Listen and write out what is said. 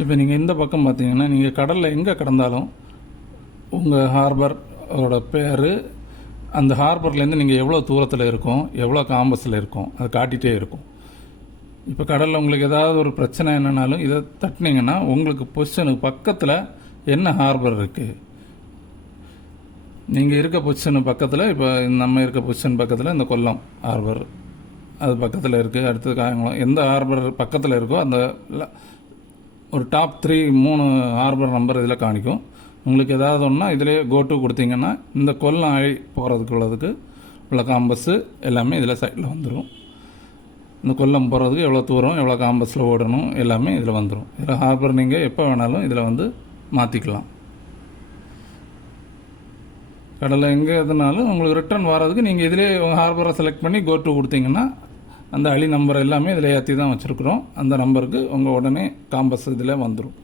இப்போ நீங்கள் இந்த பக்கம் பார்த்தீங்கன்னா நீங்கள் கடலில் எங்கே கடந்தாலும் உங்கள் ஹார்பரோட பேர், அந்த ஹார்பர்லேருந்து நீங்கள் எவ்வளோ தூரத்தில் இருக்கோம், எவ்வளோ காம்பஸில் இருக்கோம், அதை காட்டிகிட்டே இருக்கும். இப்போ கடலில் உங்களுக்கு ஏதாவது ஒரு பிரச்சனை என்னன்னாலும் இதை தட்டினீங்கன்னா உங்களுக்கு பொசிஷனுக்கு பக்கத்தில் என்ன ஹார்பர் இருக்குது, நீங்கள் இருக்க பொசிஷனு பக்கத்தில், இப்போ நம்ம இருக்க பொசிஷன் பக்கத்தில் இந்த கொல்லம் ஹார்பர் அது பக்கத்தில் இருக்குது. அடுத்தது காயங்குளம், எந்த ஹார்பர் பக்கத்தில் இருக்கோ அந்த ஒரு டாப் 3 ஹார்பர் நம்பர் இதில் காணிக்கும். உங்களுக்கு ஏதாவது ஒன்றா இதிலே கோட்டு கொடுத்தீங்கன்னா இந்த கொல்லம் போகிறதுக்கு உள்ளதுக்கு உள்ள காம்பஸ்ஸு எல்லாமே இதில் சைடில் வந்துடும். இந்த கொல்லம் போகிறதுக்கு எவ்வளோ தூரம், எவ்வளோ காம்பஸில் ஓடணும் எல்லாமே இதில் வந்துடும். இதில் ஹார்பர் நீங்கள் எப்போ வேணாலும் இதில் வந்து மாற்றிக்கலாம். கடலில் எங்கே எதுனாலும் உங்களுக்கு ரிட்டர்ன் வர்றதுக்கு நீங்கள் இதிலே உங்கள் ஹார்பரை செலக்ட் பண்ணி கோட்டு கொடுத்தீங்கன்னா அந்த அழி நம்பர் எல்லாமே இதில் ஏற்றி தான் வச்சுருக்குறோம். அந்த நம்பருக்கு உங்கள் உடனே காம்பஸ் இதில் வந்துடும்.